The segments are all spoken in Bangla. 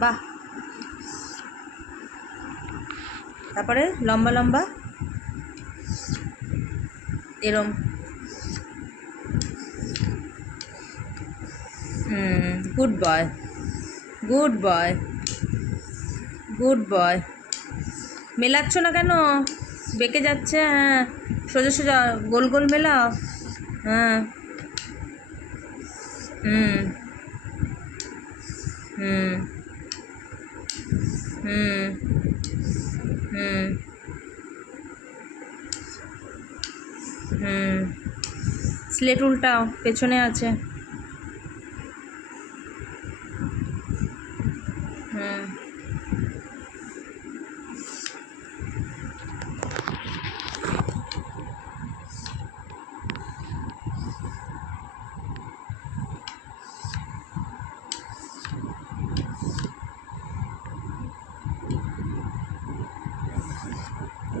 বাহ। তারপরে লম্বা লম্বা এরম। Good boy, good boy, good boy. মেলাচ্ছ না কেন? বেঁকে যাচ্ছে। হ্যাঁ, সোজা সোজা গোল গোল মেলাও। হ্যাঁ। হুম হুম হুম হুম হুম। স্লেট উল্টাও, পেছনে আছে। হুম।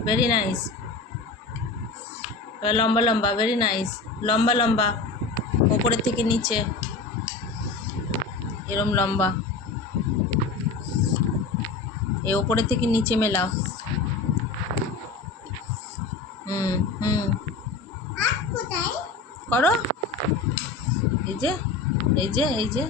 Very nice. লম্বা লম্বা, ভেরি নাইস। লম্বা লম্বা, ওপরের থেকে নিচে এরম লম্বা। এ ওপরের থেকে নিচে মেলাও। হুম হুম। করো। এই যে, এই যে, এই যে।